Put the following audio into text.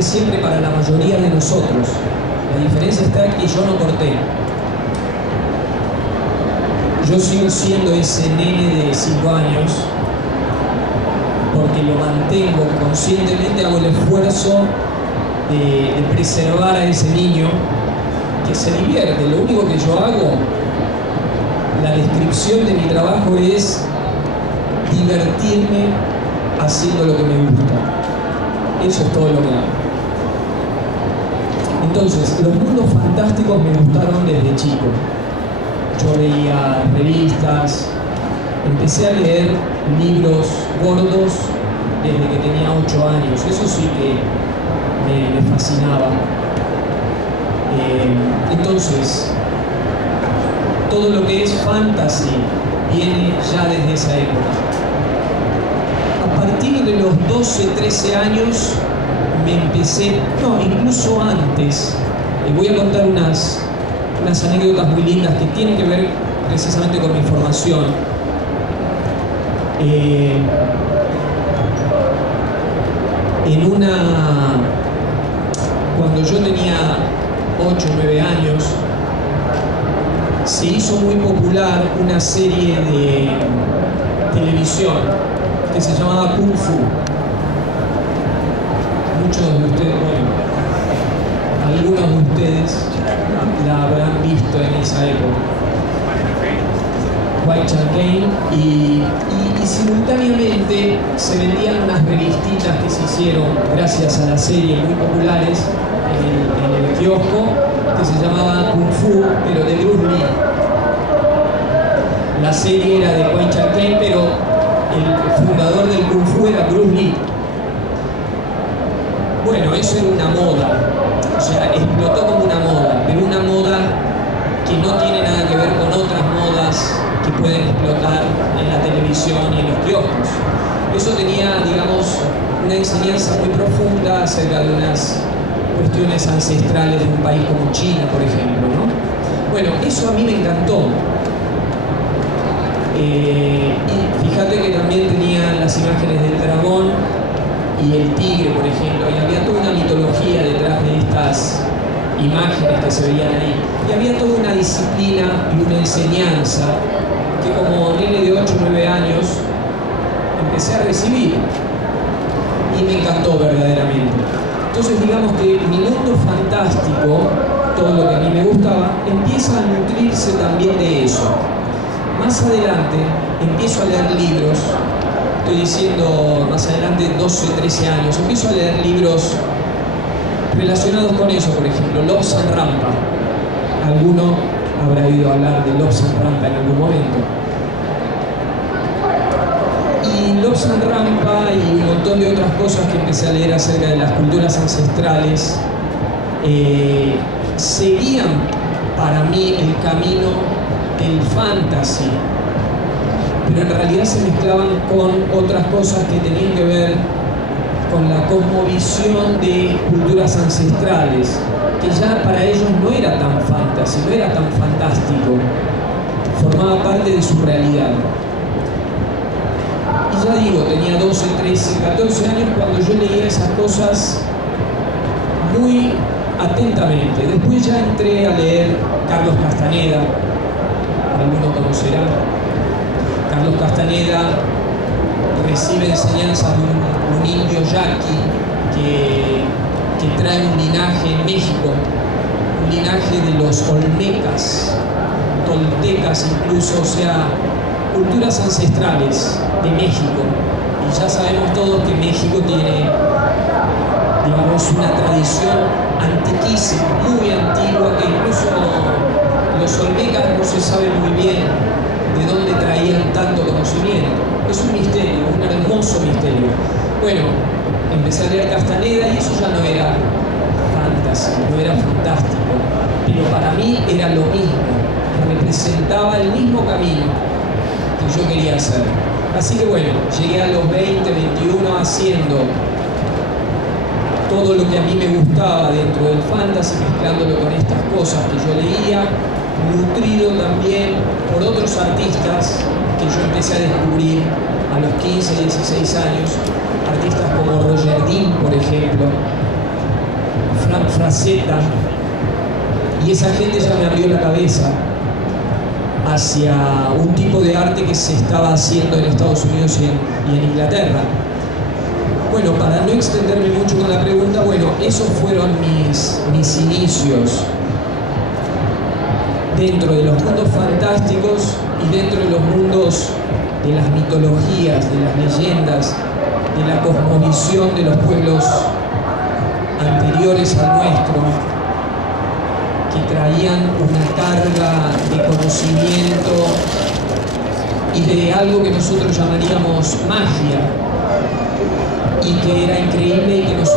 siempre para la mayoría de nosotros. La diferencia está en que yo no corté. Yo sigo siendo ese nene de 5 años porque lo mantengo conscientemente, hago el esfuerzo de preservar a ese niño que se divierte. Lo único que yo hago, la descripción de mi trabajo es divertirme haciendo lo que me gusta. Eso es todo lo que hago. Entonces, los mundos fantásticos me gustaron desde chico. Yo veía revistas, empecé a leer libros gordos desde que tenía 8 años. Eso sí que me fascinaba. Entonces, todo lo que es fantasy viene ya desde esa época. A partir de los 12, 13 años me empecé, no, incluso antes, voy a contar unas anécdotas muy lindas que tienen que ver precisamente con mi formación. Cuando yo tenía 8 o 9 años, se hizo muy popular una serie de televisión que se llamaba Kung Fu. Muchos de ustedes, bueno, algunos de ustedes la habrán visto en esa época. White Chan Kane, y simultáneamente se vendían unas revistitas que se hicieron gracias a la serie, muy populares en el kiosco, que se llamaba Kung Fu, pero de Bruce Lee. La serie era de White Chan Kane, pero el fundador del Kung Fu era Bruce Lee. Bueno, eso era una moda, o sea, explotó como una moda, pero una moda que no tiene nada que ver con otras modas que pueden explotar en la televisión y en los kioscos. Eso tenía, digamos, una enseñanza muy profunda acerca de unas cuestiones ancestrales de un país como China, por ejemplo, ¿no? Bueno, eso a mí me encantó. Y fíjate que también tenía las imágenes del dragón y el tigre, por ejemplo, y había toda una mitología detrás de estas imágenes que se veían ahí. Y había toda una disciplina y una enseñanza que como nene de 8 o 9 años empecé a recibir y me encantó verdaderamente. Entonces digamos que mi mundo fantástico, todo lo que a mí me gustaba, empieza a nutrirse también de eso. Más adelante empiezo a leer libros, estoy diciendo más adelante 12, 13 años, empiezo a leer libros relacionados con eso, por ejemplo, Lobsang Rampa. Alguno habrá oído hablar de Lobsang Rampa en algún momento. Y Lobsang Rampa y un montón de otras cosas que empecé a leer acerca de las culturas ancestrales seguían para mí el camino del fantasy, pero en realidad se mezclaban con otras cosas que tenían que ver con la cosmovisión de culturas ancestrales, que ya para ellos no era tan fantasy, no era tan fantástico, formaba parte de su realidad. Y ya digo, tenía 12, 13, 14 años cuando yo leía esas cosas muy atentamente. Después ya entré a leer Carlos Castaneda, alguno conocerá. Carlos Castaneda recibe enseñanzas de un indio yaqui que trae un linaje en México, un linaje de los olmecas, toltecas incluso, o sea, culturas ancestrales de México. Y ya sabemos todos que México tiene, digamos, una tradición antiquísima, muy antigua, que incluso los olmecas no se sabe muy bien de dónde traían tanto conocimiento. Es un misterio, un hermoso misterio. Bueno, empecé a leer Castaneda y eso ya no era fantasy, no era fantástico, pero para mí era lo mismo, representaba el mismo camino que yo quería hacer. Así que bueno, llegué a los 20, 21 haciendo todo lo que a mí me gustaba dentro del fantasy, mezclándolo con estas cosas que yo leía, nutrido también por otros artistas que yo empecé a descubrir a los 15, 16 años, artistas como Roger Dean, por ejemplo, faceta, y esa gente ya me abrió la cabeza hacia un tipo de arte que se estaba haciendo en Estados Unidos y en Inglaterra. Bueno, para no extenderme mucho con la pregunta, bueno, esos fueron mis inicios dentro de los mundos fantásticos y dentro de los mundos de las mitologías, de las leyendas, de la cosmovisión de los pueblos anteriores al nuestro, que traían una carga de conocimiento y de algo que nosotros llamaríamos magia, y que era increíble y que nos